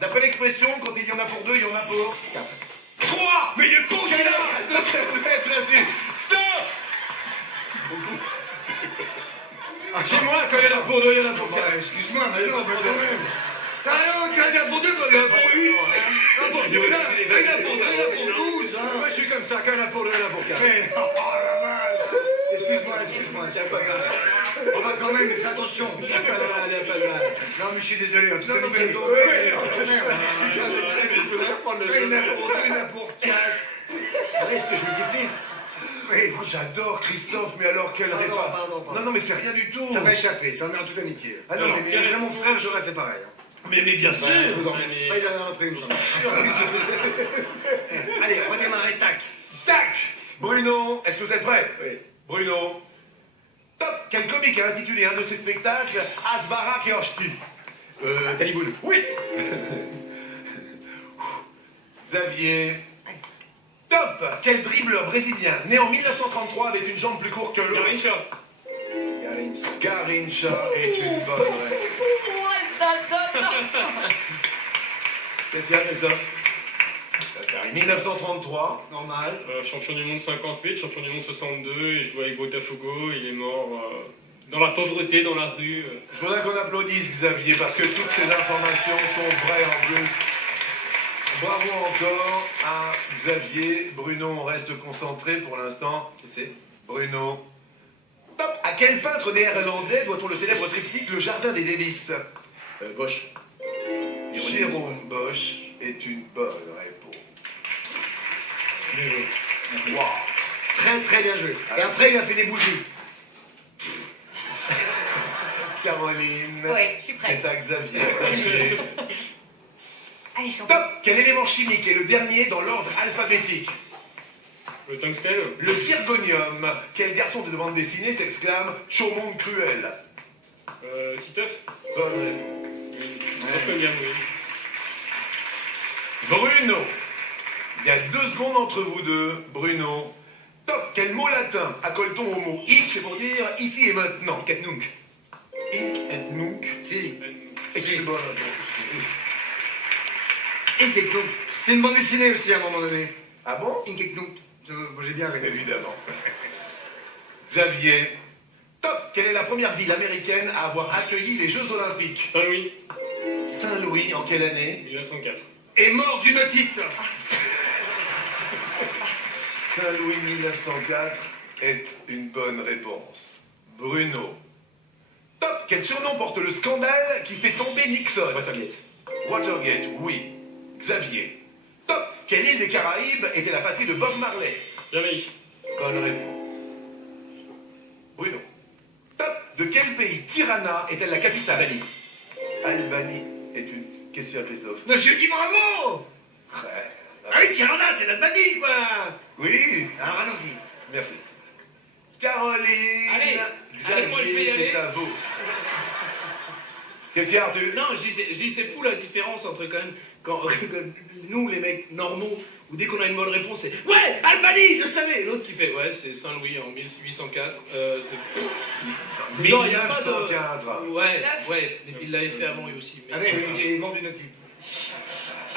D'après l'expression, quand il y en a pour deux, il y en a pour... 4. 3. Mais il est con, Quelle celui-là. heure de cette lettre là-dessus. Stop. Chez moi, quand il y en a pour deux, il y en a pour 4. Excuse-moi, mais non, mais quand même. Quand il y en a pour deux, quand il y en a pour 8. Il y en a pour 2, il y en a pour 12. Moi, je suis comme ça, quand il y en a pour deux, il y en a pour 4. Mais, oh la vache. Excuse-moi, il n'y a pas de mal. On va quand même, fais attention. Il n'y a pas de mal. Non, mais je suis désolé. Non, mais il y en a pour 2, il y en a pour 4. Est-ce que je me déplie? Oui. Oh, j'adore Christophe, mais alors quel repas. Pardon. Non, mais c'est rien du tout. Ça m'a échappé, ça en est en toute amitié. Ah non, Si ça serait mon frère, j'aurais fait pareil. mais bien sûr. Je vous en remercie. Il en a pris une. Allez, redémarrer, tac. Tac. Bruno, est-ce que vous êtes prêts? Oui. Bruno. Top. Quel comique a intitulé un de ses spectacles Asbarak et Hochti? Taliboul. Oui. Xavier. Top. Quel dribbleur brésilien, né en 1933 avec une jambe plus courte que l'autre? Garincha est une bonne réponse. Qu'est-ce qu'il y a, Christophe? 1933. Normal. Champion du monde 58, champion du monde 62, il jouait avec Botafogo, il est mort dans la pauvreté, dans la rue. Je voudrais qu'on applaudisse Xavier parce que toutes ces informations sont vraies en plus. Bravo encore à Xavier. Bruno, on reste concentré pour l'instant. C'est Bruno. Top. À quel peintre néerlandais doit-on le célèbre triptyque Le Jardin des Délices? Bosch. Jérôme Bosch est une bonne réponse. Merci. Wow. Très très bien joué. Et après, il a fait des bougies. Caroline. Oui, je suis prête. C'est à Xavier. Xavier. Allez, je suis en Top. Quel élément chimique est le dernier dans l'ordre alphabétique? Le tungstène, Le zirconium. Quel garçon de bande dessinée s'exclame Chaumont cruel? Titeuf, Bonne réponse. Zirconium, oui. Bruno. Il y a 2 secondes entre vous deux. Bruno. Top. Quel mot latin accole-t-on au mot hic pour dire ici et maintenant? Hic et nunc. Hic et nunc. Si. Et c'est une bonne réponse. Hic et nunc. C'est une bande dessinée aussi à un moment donné. Ah bon? Hic et nunc. Moi j'ai bien rêvé. Évidemment. Xavier. Top. Quelle est la première ville américaine à avoir accueilli les Jeux Olympiques? Saint-Louis, Saint-Louis, en quelle année? 1904. Et mort d'une otite. Saint-Louis 1904 est une bonne réponse. Bruno. Top. Quel surnom porte le scandale qui fait tomber Nixon? Watergate. Watergate, oui. Xavier. Top. Quelle île des Caraïbes était la patrie de Bob Marley? Jamaïque, Bonne réponse. Bruno. Top. De quel pays Tirana est-elle la capitale? Albanie est une question à Christophe. Non, je dis bravo. Ouais. Ah oui, Tirana, c'est l'Albanie, quoi. Oui. Alors allons-y. Merci. Caroline. Allez, moi, je vais y Xavier, aller. c'est à vous. Qu'est-ce qu'il y a, Arthur? Non, je dis c'est fou la différence entre quand même quand nous les mecs normaux où dès qu'on a une bonne réponse c'est ouais Albanie je savais, l'autre qui fait ouais c'est Saint-Louis en 1804. Non, il y a pas de 1904. ouais il l'avait fait avant lui aussi. Mais... Allez, il est mort d'une otite.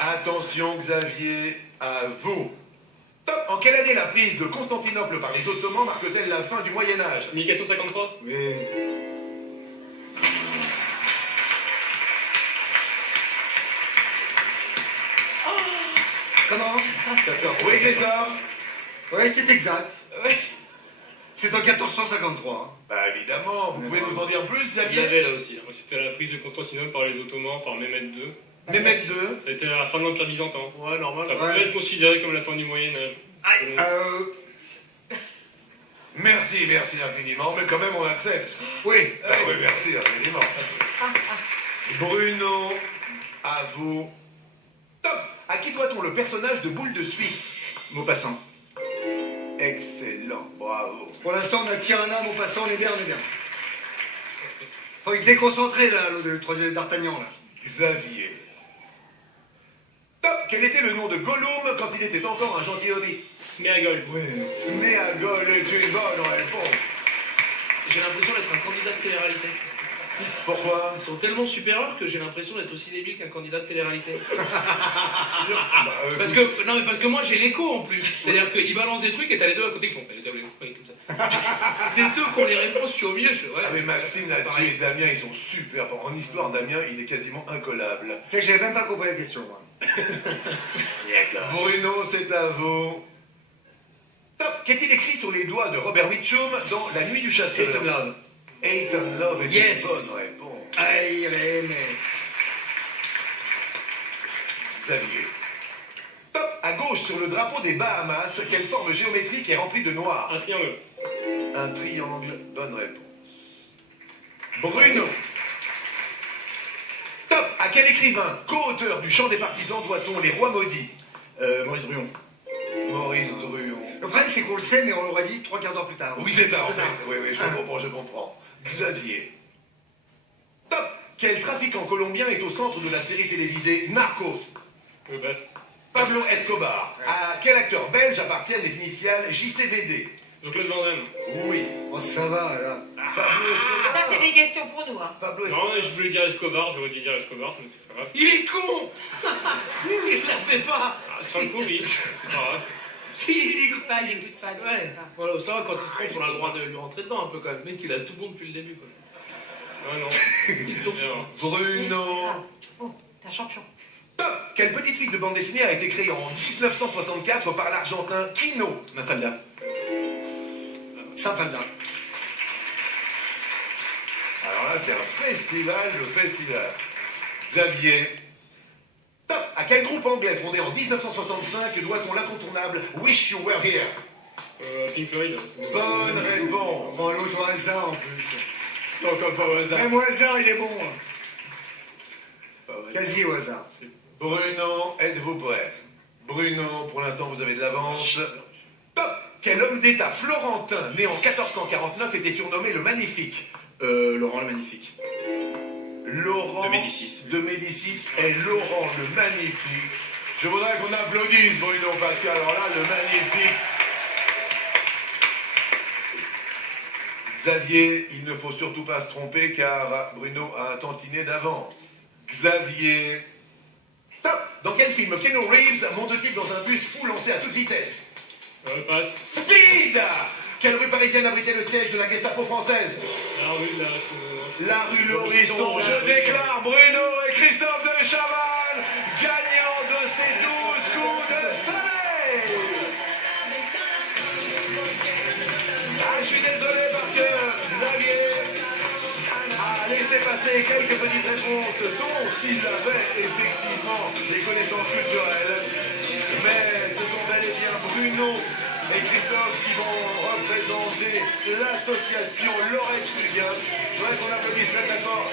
Attention, Xavier, à vous. Top. En quelle année la prise de Constantinople par les Ottomans marque-t-elle la fin du Moyen-Âge? 1453. Oui. Comment? Oui, Christophe. Oui, c'est exact. Ouais. C'est en 1453. Bah évidemment, vous pouvez nous en dire plus, Il Xavier? l'avait là aussi. Hein. C'était la prise de Constantinople par les Ottomans, par Mehmed II. Mehmed II. Ça a été la fin de l'Empire byzantin. Ouais normal. Ça Ouais. peut être considéré comme la fin du Moyen-Âge. Merci infiniment, mais quand même on accepte. Oui. Bah oui, merci infiniment. Bruno, à vous. Top. À qui doit-on le personnage de Boule de Suie? Maupassant. Excellent, bravo. Pour l'instant, on a Tirana, Maupassant, on est bien. Faut être déconcentré, là, le troisième d'Artagnan, là. Xavier. Top. Quel était le nom de Gollum quand il était encore un gentil hobbit? Sméagol. Oui. Sméagol est une bonne réponse. J'ai l'impression d'être un candidat de télé-réalité. Pourquoi? Ils sont tellement supérieurs que j'ai l'impression d'être aussi débile qu'un candidat de télé-réalité. Parce que, non mais parce que moi j'ai l'écho en plus. C'est-à-dire qu'ils balancent des trucs et t'as les deux à côté qui font. Oui, comme ça. Les deux qui ont les réponses, je suis au milieu, je fais ouais. Ah mais Maxime là-dessus et Damien, ils sont super forts. En histoire, Damien, il est quasiment incollable. Tu sais, j'avais même pas compris la question, moi. Bruno, c'est à vous. Top. Qu'est-il écrit sur les doigts de Robert Mitchum dans La Nuit du Chasseur? Hate and Love. Hate and Love est Yes. une bonne réponse. Aïe, mais... Xavier. Top. À gauche, sur le drapeau des Bahamas, quelle forme géométrique est remplie de noir? Un triangle. Un triangle. Bonne réponse. Bruno. Top. À quel écrivain, co-auteur du Chant des Partisans, doit-on Les Rois Maudits? Maurice Druon. Maurice Druon. Le problème, c'est qu'on le sait, mais on l'aurait dit 3 quarts d'heure plus tard. Oui, c'est ça, en C'est fait. ça. Oui, oui, je comprends. Xavier. Top. Quel trafiquant colombien est au centre de la série télévisée Narcos? Je passe. Pablo Escobar. À quel acteur belge appartiennent les initiales JCVD? Donc, Claude Van Damme. Oui. Oh, ça va, là. Pablo Escobar. Ça, c'est des questions pour nous. Hein. Pablo Escobar. Non, je voulais dire Escobar, j'aurais dû dire Escobar, mais c'est pas grave. Il est con. Il la fait pas. Ah, c'est un coup, oui. C'est pas grave. Il est con. Il écoute pas. Ouais. Voilà, ça va, quand il se trompe, on a le droit de lui rentrer dedans un peu quand même. Le mec, il a tout bon depuis le début. Quoi. Ah non. Il tombe sur. Alors, Bruno. Oh, t'es un champion. Top. Quel petit film de bande dessinée a été créé en 1964 par l'Argentin Kino? Mafalda. Saint-Falda. Alors là, c'est un festival, le festival. Xavier. Top. À quel groupe anglais fondé en 1965 doit-on l'incontournable Wish You Were Here? Pink Floyd. Bonne réponse. On prend l'autre au hasard, en plus. Non, comme pas au hasard. Même au hasard, il est bon. Pas vrai. Quasi au hasard. Bruno, êtes-vous prêt? Bruno, pour l'instant, vous avez de l'avance. Top. Quel homme d'État florentin, né en 1449, était surnommé le Magnifique? Laurent le Magnifique. Laurent De Médicis. de Médicis est Laurent le Magnifique. Je voudrais qu'on applaudisse Bruno, parce que alors là, le Magnifique. Xavier, il ne faut surtout pas se tromper, car Bruno a un tantinet d'avance. Xavier. Stop. Dans quel film Keanu Reeves monte-t-il dans un bus fou lancé à toute vitesse? Passe. Speed. Quelle rue parisienne abritait le siège de la Gestapo française? La rue de la... La rue Lauriston. Je déclare Bruno et Christophe de Chavannes gagnants de ces 12 coups de soleil. Ah, je suis désolé parce que Xavier a laissé passer quelques petites réponses dont il avait effectivement des connaissances culturelles. Mais ce sont bel et bien Bruno et Christophe qui vont représenter l'association Laurette Fulgin. Je voudrais qu'on applaudisse très fort